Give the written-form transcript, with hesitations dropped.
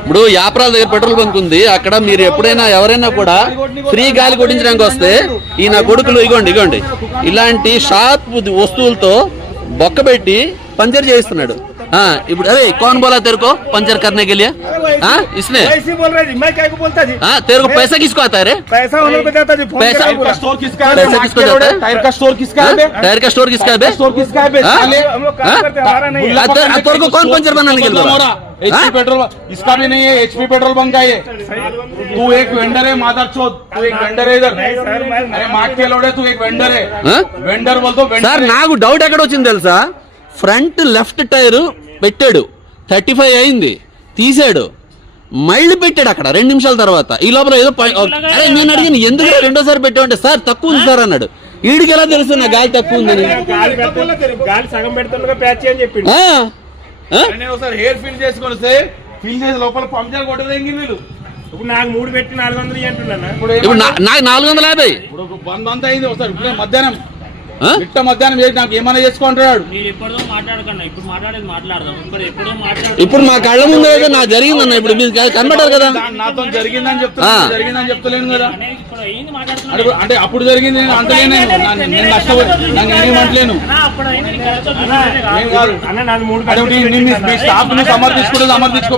ఇప్పుడు యాప్రాల దగ్గర petrol bunk ఉంది, అక్కడ మీరు ఎప్పుడైనా ఎవరైనా కూడా ఫ్రీ గాలి కొట్టించడానికి వస్తే ఈ నా కొడుకులు ఇగోండి ఇలాంటి షార్ప్ వస్తువులతో బొక్కబెట్టి పంచర్ చేయిస్తున్నాడు। ఇప్పుడు अरे कौन बोला तेरे को पंचर करने के लिए? इसने ऐसे बोल रहा है, मैं क्या को बोलता जी? तेरे को पैसा किसको आता है रे? पैसा उन्होंने बताता जी। पैसा का स्टोर किसका है? पैसा किसको जाता है? टायर का स्टोर किसका है? टायर का स्टोर किसका है? स्टोर किसका है? हम लोग काम करते हैं, हमारा नहीं है। तेरे को कौन पंचर बनाने के लिए बोल रहा? एचपी पेट्रोल इसका भी नहीं है, एचपी पेट्रोल पंप का ये। तू एक वेंडर है मादरचोद, तू एक वेंडर है इधर। अरे मार्ट के लोड़े तू एक वेंडर है, वेंडर बोल दो। సార్ నాకు డౌట్ ఎక్కడ వచ్చింది తెలుసా? ఫ్రంట్ లెఫ్ట్ టైర్ పెట్టాడు, 35 అయింది, తీసాడు, మళ్ళీ పెట్టాడు అక్కడ 2 నిమిషాల తర్వాత। ఈ లోపల ఏదో అరే నేను అడిగాను ఎందుకు రెండోసారి పెట్టామంటే సార్ తక్కువ ఉంది సార్ అన్నాడు। వీడికి ఎలా తెలుసు నా గాలి తక్కువ ఉందని? గాలి సగం పెడుతుండగా ప్యాచ్ అని చెప్పిండు। ఒకసారి హెయిర్ ఫిల్ చేసుకొని వస్తే ఫిల్ చేసి లోపల పంచర్ కొట్టదేంగి వీళ్ళు। ఇప్పుడు నాకు 3 పెట్టి 400 అంటున్నా। ఇప్పుడు నాకు 450। ఇప్పుడు 1 మంత్ అయింది। ఒకసారి ఇప్పుడే మధ్యాహ్నం ఇట్ట మధ్యాహ్నం చేసి నాకు ఏమైనా చేసుకుంటున్నాడు। ఇప్పుడు మా కళ్ళ ముందు ఏదో నాకు జరిగిందన్న, ఇప్పుడు మీరు కనబడ్డారు కదా, నాతో జరిగిందని చెప్తున్నాను కదా। అంటే అప్పుడు జరిగింది అంటలేను, నేను నష్టపోయి నన్ను ఏమంటలేను స్టాఫ్ ను సమర్థించుకుంటే సమర్థించుకో।